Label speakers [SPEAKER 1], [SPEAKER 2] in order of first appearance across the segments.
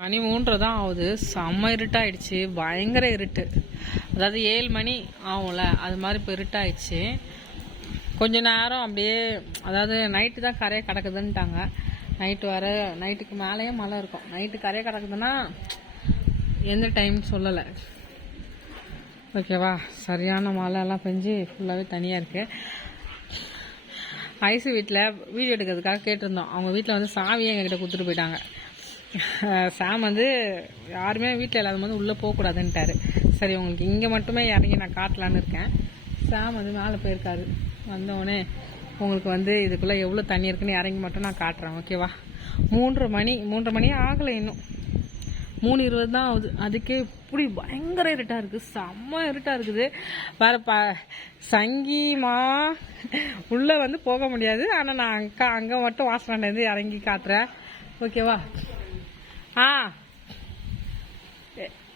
[SPEAKER 1] மணி மூன்றரை தான் ஆகுது. செம்ம இருட்டாயிடுச்சு. பயங்கர இருட்டு. அதாவது ஏழு மணி ஆகும்ல. அது மாதிரி இப்போ இருட்டாயிடுச்சு. கொஞ்ச நேரம் அப்படியே அதாவது நைட்டு தான் கரையை கிடக்குதுன்ட்டாங்க நைட்டு வர நைட்டுக்கு மேலேயே மழை இருக்கும். நைட்டு கரையை கிடக்குதுன்னா எந்த டைம் சொல்லலை. ஓகேவா? சரியான மழை எல்லாம் பெஞ்சு ஃபுல்லாகவே தனியாக இருக்குது ஐசு வீட்டில் வீடியோ எடுக்கிறதுக்காக கேட்டிருந்தோம். அவங்க வீட்டில் வந்து சாவியை எங்ககிட்ட கொடுத்துட்டு போயிட்டாங்க. சாம் வந்து யாருமே வீட்டில் இல்லாத போது உள்ளே போகக்கூடாதுன்ட்டாரு சரி உங்களுக்கு இங்கே மட்டுமே இறங்கி நான் காட்டலான்னு இருக்கேன். சாம் வந்து மேலே போயிருக்காரு. வந்தோடனே உங்களுக்கு வந்து இதுக்குள்ளே எவ்வளோ தண்ணி இருக்குன்னு இறங்கி மட்டும் நான் காட்டுறேன் ஓகேவா மூன்று மணி மூன்றரை மணி ஆகலை இன்னும். மூணு இருபது தான் ஆகுது. அதுக்கே இப்படி பயங்கர இருட்டாக இருக்குது செம்ம இருட்டாக இருக்குது. வேறு ப சங்கீமா உள்ளே வந்து போக முடியாது. ஆனால் நான் அங்கே அங்கே மட்டும் வாசலேருந்து இறங்கி காட்டுறேன். ஓகேவா ஆ.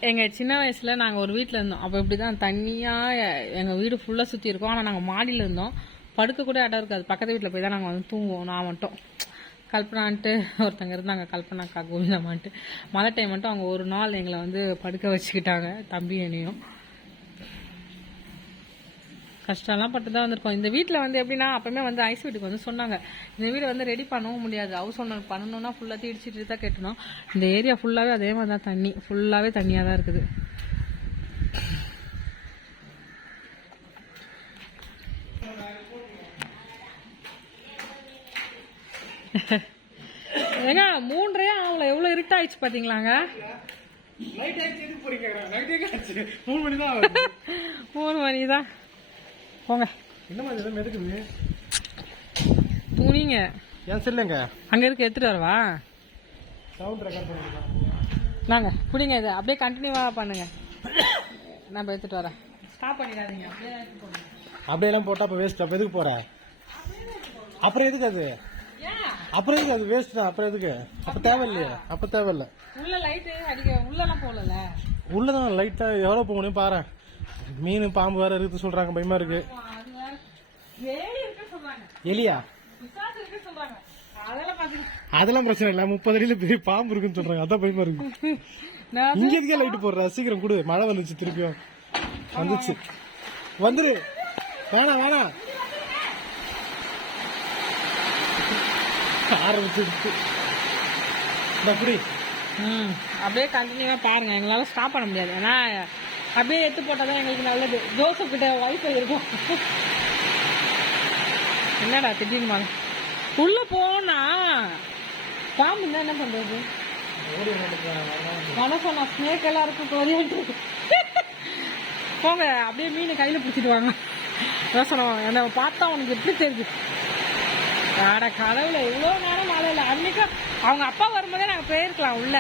[SPEAKER 1] எங்கள் சின்ன வயசில் நாங்கள் ஒரு வீட்டில் இருந்தோம். அப்போ இப்படி தான் தண்ணியாக எங்கள் வீடு ஃபுல்லாக சுற்றி இருக்கோம். ஆனால் நாங்கள் மாடியில் இருந்தோம். படுக்க கூட இடம் இருக்காது. பக்கத்து வீட்டில் போய் தான் நாங்கள் வந்து தூங்குவோம். நான் மட்டும். கல்பனான்ட்டு ஒருத்தங்க இருந்தாங்க. கல்பனாக்கா கோவிந்தம்மான்ட்டு மழை டைம் மட்டும் அவங்க ஒரு நாள் எங்களை வந்து படுக்க வச்சுக்கிட்டாங்க. தம்பி என்னையும். கஷ்டம்லாம் பட்டு தான் வந்திருக்கோம். இந்த வீட்டில் வந்து எப்படின்னா அப்பவுமே வந்து ஐஸ் வீட்டுக்கு வந்து சொன்னாங்க. இந்த வீடு வந்து ரெடி பண்ணவும் முடியாது. ஹவுஸ் ஓனர் பண்ணணும்னா ஃபுல்லாக இடிச்சிட்டு தான் கட்டணும் இந்த ஏரியா ஃபுல்லாகவே அதே மாதிரி தான் தண்ணி. ஃபுல்லாகவே தண்ணியாக தான் இருக்குது. ஏங்க மூன்றரையே ஆகல எவ்வளோ இருட்டாயிடுச்சு பார்த்தீங்களாங்க
[SPEAKER 2] மூணு மணி தான்
[SPEAKER 1] மூணு மணி தான் போங்க. துணிங்க.
[SPEAKER 2] ஏன் சொல்லுங்க?
[SPEAKER 1] அங்கே இருக்க எடுத்துகிட்டு வரவா?
[SPEAKER 2] சவுண்ட் ரெக்கார்ட் பண்ணிருக்கோம்
[SPEAKER 1] நாங்க குடிங்க இதை. அப்படியே கண்டினியூவாக பண்ணுங்க. நான் எடுத்துட்டு வரேன். ஸ்டாப் பண்ணிடாதீங்க. எடுத்துட்டு.
[SPEAKER 2] அப்படியெல்லாம் போட்டா அப்ப வேஸ்ட் அப்ப எதுக்கு போற? அப்புறம் எதுக்கு அது? அப்புறம் எதுக்கு அது வேஸ்ட் தான்? அப்புறம் எதுக்கு? அப்ப தேவையில்லையே. அப்ப தேவையில்ல.
[SPEAKER 1] உள்ள லைட்டு அடிக்க உள்ளலாம் போகல
[SPEAKER 2] உள்ளதான் லைட்டா எவ்வளவு போகணும் பாரு மீன் பாம்பு வேற இருக்கு சொல்றாங்க பயமா இருக்கு
[SPEAKER 1] அது வேற ஏழு இருக்கு சொல்றாங்க
[SPEAKER 2] எலியா?
[SPEAKER 1] இருக்கு அதெல்லாம்
[SPEAKER 2] பிரச்சனை இல்ல. முப்பது அடியில பெரிய பாம்பு இருக்குன்னு சொல்றாங்க. அதான் பயமா இருக்கு. இங்க எதுக்கே லைட் போடுற? சீக்கிரம் கொடு. மழை வந்துச்சு திருப்பியும். வந்துச்சு. வந்துரு. வேணாம் ஆரம்பிச்சிருச்சு. இந்த குடி.
[SPEAKER 1] ம் அப்படியே கண்டினியூவா பாருங்க. எங்களால ஸ்டாப் பண்ண முடியாது. ஏன்னா அப்படியே எடுத்து போட்டாதான் எங்களுக்கு நல்லது. ஜோசப் கிட்ட வைஃபை இருக்கும். என்னடா திடீர்னு மழை? உள்ள போனா பாம்பு இருந்தா என்ன பண்றது? மனசா நான் ஸ்னேக் எல்லாம் இருக்கும் போங்க அப்படியே மீன் கையில பிடிச்சிட்டு வாங்க. யோசனம் என்ன பார்த்தா உனக்கு எப்படி தெரியுது? அட கடவுளை இவ்வளோ நேரம் மழை இல்லை அன்னைக்கு அவங்க அப்பா வரும்போதே நாங்கள் போயிருக்கலாம் உள்ள.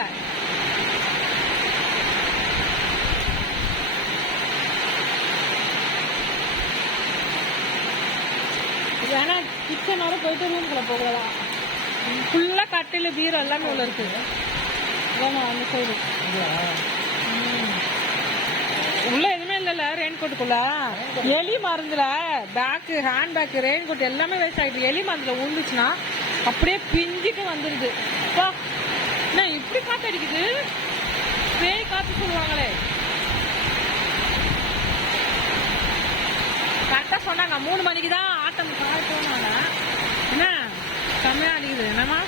[SPEAKER 1] ஏன்னா கிச்சன் வர போயிட்டு ரூம்குள்ள போகலா ஃபுல்லா கட்டில் பீரோ எல்லாமே உள்ள இருக்கு. ஆமா அந்த சைடு உள்ள எதுவுமே இல்லைல்ல ரெயின் கோட்டுக்குள்ள எலி மருந்துல bag hand bag rain coat எல்லாமே வேஸ்ட் ஆயிட்டு எலி மருந்துல விழுந்துச்சுன்னா அப்படியே பிஞ்சிட்டு வந்துருது. அப்பா, என்ன இப்படி காத்து அடிக்குது? பேய் காத்து சொல்லுவாங்களே. சொன்னாங்க மூணு மணிக்கு தான் ஆட்டம் காய போனாங்க என்ன? செம்மையா அடிக்குது. என்னமா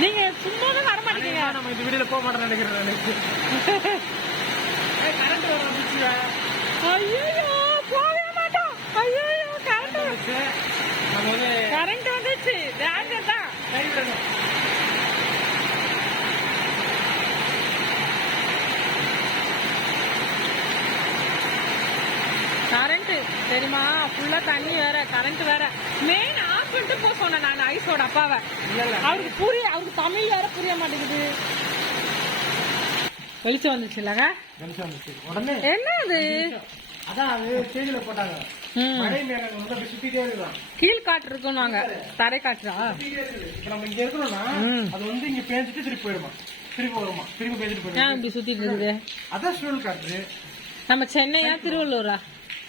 [SPEAKER 1] நீங்க சும்மா வர மாட்டீங்க
[SPEAKER 2] நம்ம இந்த வீடியோல போக மாட்டேன்னு நினைக்கிறேன் கரண்ட் வர
[SPEAKER 1] ஐயோ போகவே மாட்டோம். ஐயோ கரண்ட் கரண்ட் வந்துச்சு.
[SPEAKER 2] கைவிடணும்
[SPEAKER 1] கரண்ட் தெரியுமா? ஃபுல்லா தண்ணி வேற கரண்ட் வேற. மெயின் ஆஃப் பண்ணிட்டு போக சொன்னேன் நான் ஐஸோட அப்பாவை. அவருக்கு புரிய அவருக்கு தமிழ் வேற புரிய மாட்டேங்குது. வெளிச்சம் வந்துச்சு இல்லங்க
[SPEAKER 2] வெளிச்சம் வந்துச்சு. உடனே
[SPEAKER 1] என்ன அது
[SPEAKER 2] அதான் அது போட்டாங்க. மழை சுத்திட்டே இருக்கலாம்
[SPEAKER 1] கீழ் காற்று இருக்கும் நாங்க தரை காற்றா?
[SPEAKER 2] இப்ப நம்ம இங்க இருக்கணும்னா
[SPEAKER 1] ம்.
[SPEAKER 2] அது வந்து இங்க பேஞ்சிட்டு திருப்பி போயிடுமா? திருப்பி வருமா? திருப்பி பேஞ்சிட்டு போயிடும்?
[SPEAKER 1] இப்படி சுத்திட்டு இருக்குது?
[SPEAKER 2] அதான் சுழல் காற்று.
[SPEAKER 1] நம்ம சென்னையா திருவள்ளூரா?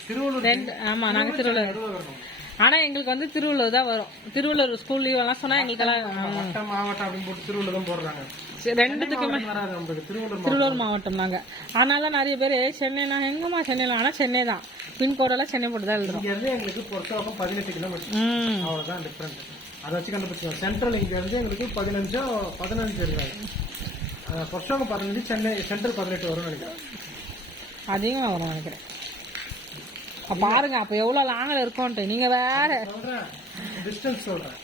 [SPEAKER 2] திருவள்ளூர்
[SPEAKER 1] ஆமா நாங்க திருவள்ளூர் ஆனா எங்களுக்கு வந்து திருவள்ளூர் தான் வரும். திருவள்ளூர் ஸ்கூல் லீவ் எல்லாம் சொன்னா எங்களுக்கு எல்லாம்
[SPEAKER 2] மாவட்டம் அப்படின்னு போட்டு திருவள்ளூர் தான் போடுறாங்க.
[SPEAKER 1] ரெண்டுத்துக்குமே
[SPEAKER 2] திருவள்ளூர் மாவட்டம்.
[SPEAKER 1] நாங்க அதனால நிறைய பேர் சென்னைனா எங்கம்மா சென்னையில ஆனா சென்னை தான். பின்கோடெல்லாம் சென்னை போட்டு தான் எழுதுறோம்.
[SPEAKER 2] இங்க எங்களுக்கு பொறுத்தவரைக்கும் பதினெட்டு கிலோமீட்டர்
[SPEAKER 1] ம்.
[SPEAKER 2] அவ்வளவுதான் டிஃபரெண்ட் அதை வச்சு கண்டுபிடிச்சோம் சென்ட்ரல் இங்க இருந்து எங்களுக்கு பதினஞ்சோ பதினஞ்சு இருக்காங்க பொருஷவங்க பதினஞ்சு சென்னை சென்ட்ரல் பதினெட்டு வரும்னு நினைக்கிறேன்.
[SPEAKER 1] அதிகமா வரும் நினைக்கிறேன். பாருங்க அப்ப எவ்வளவு லாங்கில் இருக்கோன்ட்டு நீங்க வேற.
[SPEAKER 2] சொல்றேன். டிஸ்டன்ஸ் சொல்றேன்.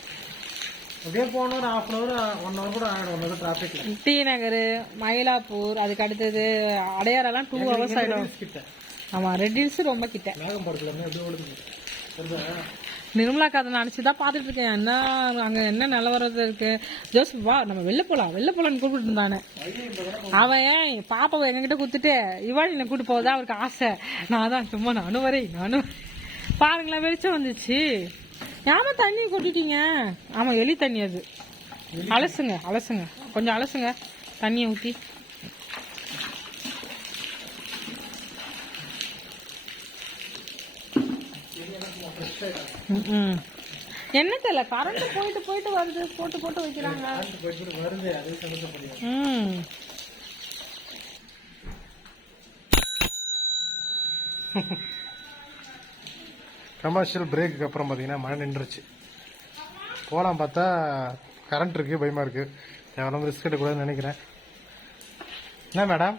[SPEAKER 2] அப்படியே போன ஒரு half an hour one hour கூட ஆகிடும் ஒன் ஹவர் டிராஃபிக்ல
[SPEAKER 1] டி நகர் மயிலாப்பூர் அதுக்கு அடுத்தது அடையாரெல்லாம் டூ ஹவர்ஸ் ஆயிடும்.
[SPEAKER 2] கிட்ட.
[SPEAKER 1] ஆமா ரெட் ஹில்ஸ் ரொம்ப கிட்ட.
[SPEAKER 2] மேகம் படுக்கல எப்படி ஓடுது?
[SPEAKER 1] நிர்மலா கதை நினச்சி தான் பார்த்துட்டு இருக்கேன். என்ன அங்கே என்ன நிலவரது இருக்கு? ஜோசப் வா நம்ம வெளில போகலாம் வெளில போகலான்னு கூப்பிட்டு இருந்தானே. அவன் ஏன் பாப்பாவை எங்ககிட்ட குத்துட்டு இவாள் என்னை கூட்டு போகுதா அவருக்கு ஆசை. நான் தான் சும்மா நானும் வரேன் நானும் பாருங்களேன் வெளிச்சம் வந்துச்சு. ஏமா தண்ணி கொட்டிட்டீங்க? ஆமாம் எலி தண்ணி அது. அலசுங்க அலசுங்க. கொஞ்சம் அலசுங்க தண்ணியை ஊற்றி என்ன தெரியல கரண்ட் போயிட்டு போயிட்டு வருது. போட்டு போட்டு வைக்கிறாங்க.
[SPEAKER 2] வருது அது
[SPEAKER 1] ம்.
[SPEAKER 2] கமர்ஷியல் பிரேக்கு அப்புறம் பார்த்தீங்கன்னா மழை நின்றுச்சு. போகலாம் பார்த்தா கரண்ட் இருக்கு பயமா இருக்கு. எவ்வளோ ரிஸ்க் எடுக்கக்கூடாதுன்னு நினைக்கிறேன். என்ன மேடம்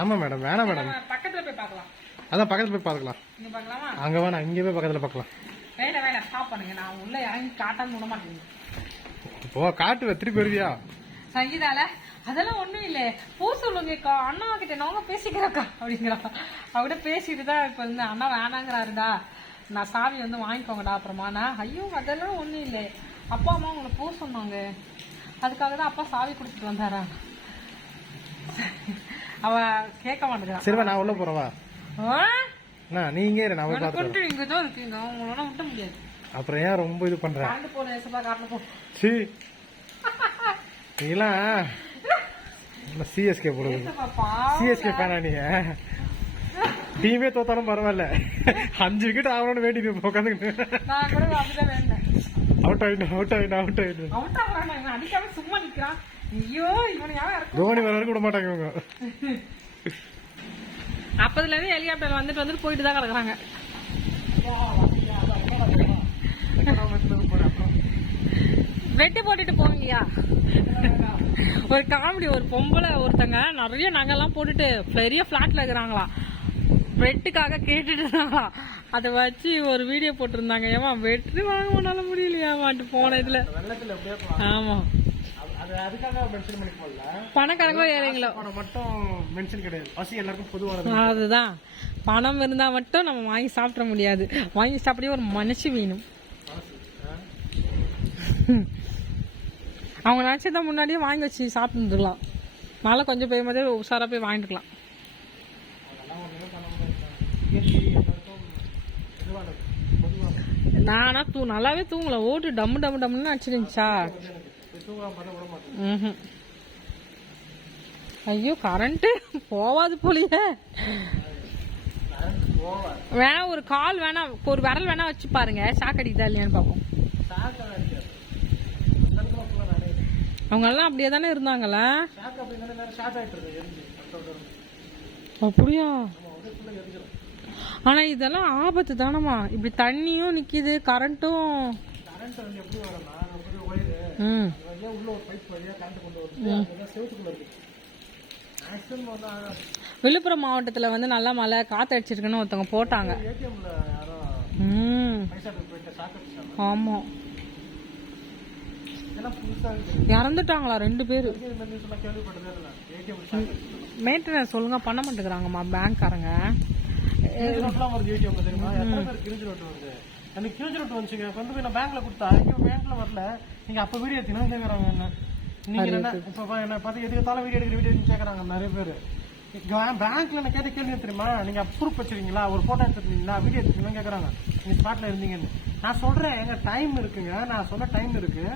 [SPEAKER 2] ஆமாம் மேடம் வேணாம் மேடம்
[SPEAKER 1] பக்கத்துல போய் பார்க்கலாம்.
[SPEAKER 2] அதான் பக்கத்தில் போய் பார்க்கலாம்.
[SPEAKER 1] இங்க பார்க்கலாமா?
[SPEAKER 2] அங்கே வேணாம் இங்கே போய் பக்கத்தில் பார்க்கலாம்.
[SPEAKER 1] வேணாம் வேணாம் ஸ்டாப் பண்ணுங்க. நான் உள்ள இறங்கி காட்டாம விட மாட்டேங்க
[SPEAKER 2] போ காட்டு திருப்பி வருவியா?
[SPEAKER 1] சங்கீதால அதெல்லாம் ஒண்ணும் இல்ல. போ சொல்லுங்க அக்கா அண்ணா கிட்ட நாங்க பேசிக்கிறோக்கா அப்படிங்கிறா. அவகிட்ட பேசிட்டு தான் இப்ப இந்த அண்ணா வேணாங்கிறாருடா. நான் சாவி வந்து வாங்கிக்கோங்கடா அப்புறமா. நான் ஐயோ அதெல்லாம் ஒண்ணும் இல்லை. அப்பா அம்மா உங்களை போ சொன்னாங்க. அதுக்காக தான் அப்பா சாவி கொடுத்துட்டு வந்தாரா? அவ கேட்க மாட்டேங்கிறான்
[SPEAKER 2] சரிவா நான் உள்ள போறவா நீ இங்கே இரு நான் போய்
[SPEAKER 1] இங்க தான் இருக்கீங்க விட்ட முடியாது.
[SPEAKER 2] அப்புறம் ஏன் ரொம்ப இது பண்ற?
[SPEAKER 1] கரண்ட் போன எசப்பா காட்டின போ
[SPEAKER 2] சி. நீலாம் சிஎஸ்கே போடுது சிஎஸ்கே ஃபேனா நீங்க டீமே தோத்தாலும் பரவாயில்ல. அஞ்சு விக்கெட் ஆகணும்னு வேண்டி உட்காந்துக்கிட்டு
[SPEAKER 1] நான் அப்படிதான் வேண்டேன்.
[SPEAKER 2] அவுட் ஆயிடும் அவுட் ஆயிடும் அவுட் ஆயிடும்
[SPEAKER 1] அவுட் ஆகுறான் இவன் அடிக்காம சும்மா நிக்கிறான். ஐயோ இவனை யாரும்
[SPEAKER 2] தோனி வர விட மாட்டாங்க இவங்க.
[SPEAKER 1] அப்பதுல இருந்து ஹெலிகாப்டர் வந்துட்டு வந்துட்டு போயிட்டு தான் கிடக்குறாங்க. வெட்டி போட்டுட்டு போவீங்கயா ஒரு காமெடி ஒரு பொம்பளை ஒருத்தங்க நிறைய நகைலாம் போட்டுட்டு பெரிய பிளாட்ல இருக்கிறாங்களாம் வெட்டுக்காக கேட்டுட்டு இருந்தாங்களாம் அதை வச்சு ஒரு வீடியோ போட்டிருந்தாங்க. ஏமா வெட்டு வாங்க உன்னால முடியலையாமான்ட்டு போன இதுல. ஆமா. ஏழைங்களோ.
[SPEAKER 2] பணம் மட்டும் மென்ஷன் கிடையாது. பசி எல்லாருக்கும் பொதுவானது
[SPEAKER 1] அதுதான். பணம் இருந்தா மட்டும் நம்ம வாங்கி சாப்பிட முடியாது. வாங்கி சாப்பிடவே ஒரு மனுஷி வேணும். அவங்க நினைச்சதா முன்னாடியே வாங்கி வச்சு சாப்பிட்டுருக்கலாம் மழை கொஞ்சம் பெய்யும் போதே உஷாரா போய் வாங்கிட்டுக்கலாம். நானா தூ நல்லாவே தூங்கல. ஓட்டு டம்மு டம்மு டம்முன்னு அடிச்சிருந்துச்சா ஐயோ கரண்ட் போவாது போலியே. வேணா ஒரு கால் வேணா ஒரு விரல் வேணா வச்சு பாருங்க. ஷாக் அடிக்குதா இல்லையான்னு பார்ப்போம். அவங்க எல்லாம் அப்படியே தானே இருந்தாங்களா அப்படியா? ஆனா இதெல்லாம் ஆபத்து தானம்மா இப்படி தண்ணியும் நிக்குது கரண்ட்டும்
[SPEAKER 2] உள்ள ஒரு பைப் கரண்ட் கொண்டு வருது செவத்துக்குள்ள இருக்கு மேக்ஸிமம்
[SPEAKER 1] விழுப்புரம் மாவட்டத்தில் வந்து நல்லா மழை காத்தடிச்சிருக்குன்னு ஒருத்தவங்க போட்டாங்க.
[SPEAKER 2] ஆமாம்
[SPEAKER 1] இறந்துட்டாங்களா ரெண்டு பேர்?
[SPEAKER 2] ஏடிஎம்
[SPEAKER 1] மெயின்டெனன்ஸ் ஒழுங்கா பண்ண மாட்டேங்கிறாங்கம்மா பேங்க்காரங்க
[SPEAKER 2] நோட்டு எனக்கு கிரிஞ்சு நோட்டு வந்துச்சுங்க. கொண்டு போய் நான் பேங்க்ல கொடுத்தா ஐயோ பேங்க்ல வரல. நீங்க அப்ப வீடியோ எடுத்தீங்கன்னா கேக்குறாங்க என்ன. நீங்க என்ன இப்ப என்ன பார்த்து எதுக்கு தாலும் வீடியோ எடுக்கிற வீடியோ கேக்குறாங்க நிறைய பேர். பேங்க்ல நான் கேட்ட கேள்வி தெரியுமா? நீங்க ப்ரூஃப் வச்சிருக்கீங்களா? ஒரு போட்டோ எடுத்துருக்கீங்களா வீடியோ எடுத்துருக்கீங்களா கேக்குறாங்க. நீங்க ஸ்பாட்ல இருந்தீங்கன்னு. நான் சொல்றேன் எங்க டைம் இருக்குங்க. நான் சொன்ன டைம் இருக்கு.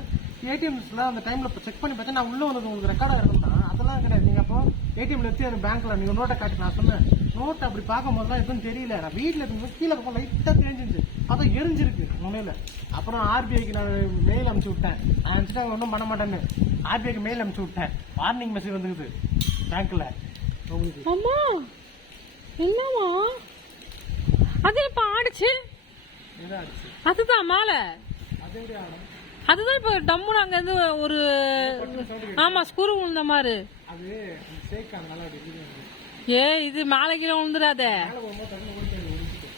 [SPEAKER 2] ஏடிஎம்ஸ்ல அந்த டைம்ல செக் பண்ணி பார்த்தா நான் உள்ள வந்தது உங்களுக்கு ரெக்கார்டா இருக்கும்னா அதெல்லாம் கிடையாது. நீங்க அப்போ ஏடிஎம்ல எடுத்து அந்த பேங்க்ல நீங்க நோட்டை காட்டி நான் சொன்னேன். நோட் அப்படி பார்க்கும்போது தான் எதுவும் தெரியல. நான் வீட்டுல இருக்கும்போது கீழே பக்கம் லைட்டா தெரிஞ்சிருச்சு அதான் எரிஞ்சிருக்கு முனையில அப்புறம் ஆர்பிஐக்கு நான் மெயில் அனுப்பிச்சு விட்டேன். நான் நினைச்சிட்டு அவங்க ஒன்றும் பண்ண மாட்டேன்னு ஆர்பிஐக்கு மெயில் அனுப்பிச்சு விட்டேன். வார்னிங் மெசேஜ் வந்துருக்குது பேங்க்ல உங்களுக்கு
[SPEAKER 1] அம்மா என்னம்மா? அது இப்ப ஆடுச்சு அதுதான் மேலே. அதுதான் இப்ப டம்முன்னு அங்க இருந்து ஒரு ஆமா ஸ்குரு விழுந்த மாதிரி. ஏ இது மேலே கீழே விழுந்துடாத
[SPEAKER 2] மேலே போகும்போது தண்ணி ஓடிட்டு ஒழிச்சிட்டு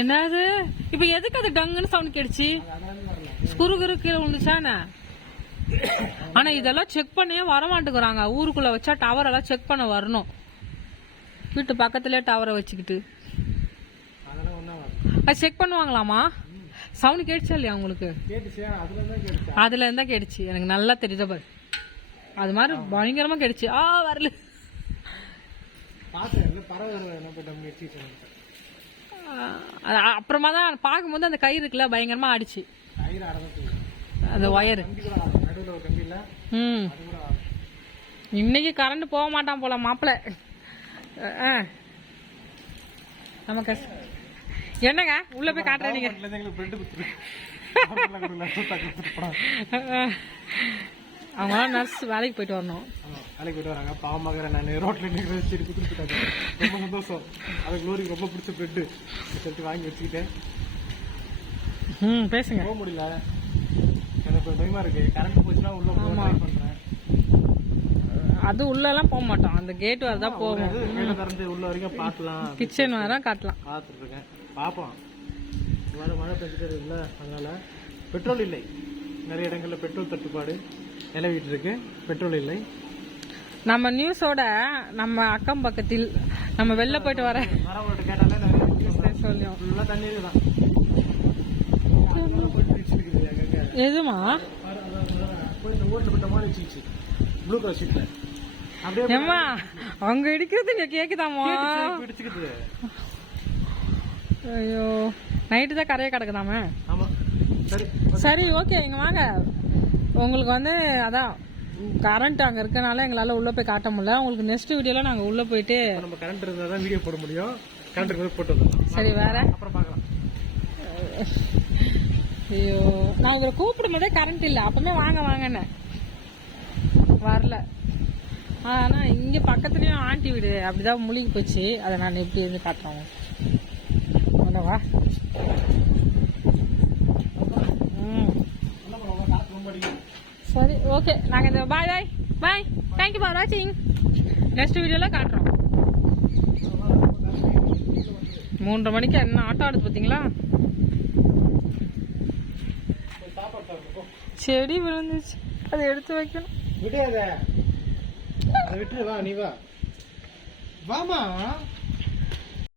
[SPEAKER 1] என்னது? இப்ப எதுக்கு அது டங்குன்னு சவுண்ட் கேடுச்சு ஸ்குரு குரு கீழே விழுந்துச்சானே ஆனா இதெல்லாம் செக் பண்ணியே வர மாட்டேங்கிறாங்க ஊருக்குள்ள வச்சா டவர் எல்லாம் செக் பண்ண வரணும். வீட்டு பக்கத்துலயே டவரை வச்சுக்கிட்டு. அது செக் பண்ணுவாங்களாமா சவுண்ட் கேட்டுச்சா இல்லையா உங்களுக்கு?
[SPEAKER 2] கேட்டுச்சு அதுல கேட்டுச்சு?
[SPEAKER 1] இருந்தா கேடுச்சு எனக்கு நல்லா தெரியுது பாரு. அது மாதிரி பயங்கரமா கேடுச்சு ஆ வரல. அப்புறமா தான் பார்க்கும்போது அந்த கயிறு இருக்குல்ல பயங்கரமா ஆடிச்சு. அந்த ஒயர். ம். இன்னைக்கு கரண்ட் போக மாட்டான் போல மாப்பிள்ள நமக்கு என்னங்க? உள்ள போய் காட்டுறேன் அவங்களாம் நர்ஸ் வேலைக்கு போயிட்டு வரணும்.
[SPEAKER 2] வேலைக்கு போயிட்டு வராங்க. பாவமாக நான். ரோட்ல நிற்கிற வச்சு கொடுத்துட்டாங்க. ரொம்ப சந்தோஷம். அது க்ளோரிக்கு ரொம்ப பிடிச்ச பிரெட்டு சொல்லிட்டு வாங்கி வச்சுக்கிட்டேன்.
[SPEAKER 1] ம் பேசுங்க.
[SPEAKER 2] போக முடியல. எனக்கு பயமா இருக்கு. கரண்ட் போச்சுன்னா உள்ள பண்றேன்.
[SPEAKER 1] அது உள்ள எல்லாம் போக மாட்டோம். அந்த கேட் வரதான் போவோம்
[SPEAKER 2] இது கேட்ட திறந்து உள்ள வரைக்கும் பார்க்கலாம்.
[SPEAKER 1] கிச்சன் வர காட்டலாம்.
[SPEAKER 2] பார்த்துட்டு இருக்கேன். பார்ப்போம். வர மழை பெஞ்சிட்டு இருக்குல்ல. அதனால பெட்ரோல் இல்லை. நிறைய இடங்கள்ல பெட்ரோல் தட்டுப்பாடு. நிலவிட்டு இருக்கு பெட்ரோல் இல்லை.
[SPEAKER 1] நம்ம நியூஸோட நம்ம அக்கம் பக்கத்தில் நம்ம வெளில போயிட்டு வர. எதுமா? ஏம்மா அவங்க இடிக்கிறது இங்க கேக்குதாமா ஐயோ நைட்டு தான் கரையை கிடக்குதாமே?
[SPEAKER 2] சரி
[SPEAKER 1] ஓகே இங்க வாங்க. உங்களுக்கு வந்து அதான் கரண்ட் அங்க இருக்கனால எங்களால உள்ள போய் காட்ட முடியல. உங்களுக்கு நெக்ஸ்ட் வீடியோல நாங்க உள்ள போயிட்டு
[SPEAKER 2] நம்ம கரண்ட் இருந்தா தான் வீடியோ போட முடியும். கரண்ட் இருக்கும்போது போட்டு
[SPEAKER 1] சரி வேற?
[SPEAKER 2] அப்புறம் பார்க்கலாம்.
[SPEAKER 1] ஐயோ நான் இவரை கூப்பிடும் போதே கரண்ட் இல்ல. அப்பவுமே வாங்க வாங்கன்னு. வரல. ஆனா இங்க பக்கத்துலயும் ஆண்டி வீடு. அப்படிதான் முழுகி போச்சு. அதை நான் எப்படி இருந்து காட்டுறோம் வா ம்
[SPEAKER 2] என்ன பண்ணுவோம் காற்று ரொம்ப அடிக்கும்
[SPEAKER 1] சரி ஓகே நாங்கள் இந்த bye bye bye thank you for வாட்சிங் நெக்ஸ்ட் வீடியோவில் காட்டுறோம். மூன்றரை மணிக்கு என்ன ஆட்டோ ஆடுது பார்த்தீங்களா? செடி விழுந்துச்சு. அதை எடுத்து வைக்கணும்.
[SPEAKER 2] விடு அதை. விட்டுரு வா நீ வா. வாமா